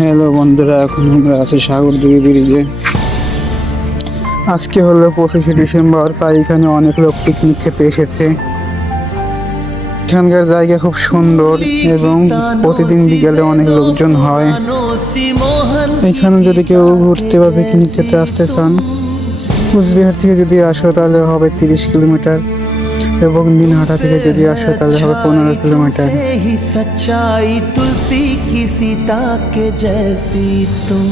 Hello বন্ধুরা, এখন আমরা আছি সাগরদিঘি ব্রিজে। আজকে হলো 25শে ডিসেম্বর, তাই এখানে অনেক লোক পিকনিক খেতে এসেছে। এখানকার জায়গা খুব সুন্দর এবং প্রতিদিন বিকেলে অনেক লোকজন হয়। এখানে যদি কেউ ঘুরতে বা পিকনিক খেতে আসতে চান, কুচবিহার থেকে যদি আসো তাহলে হবে 30 কিলোমিটার এবং দিনহাটা থেকে যদি আসো তাহলে হবে 15 কিলোমিটার। सच्चाई तुलसी की सीता के जैसी तुम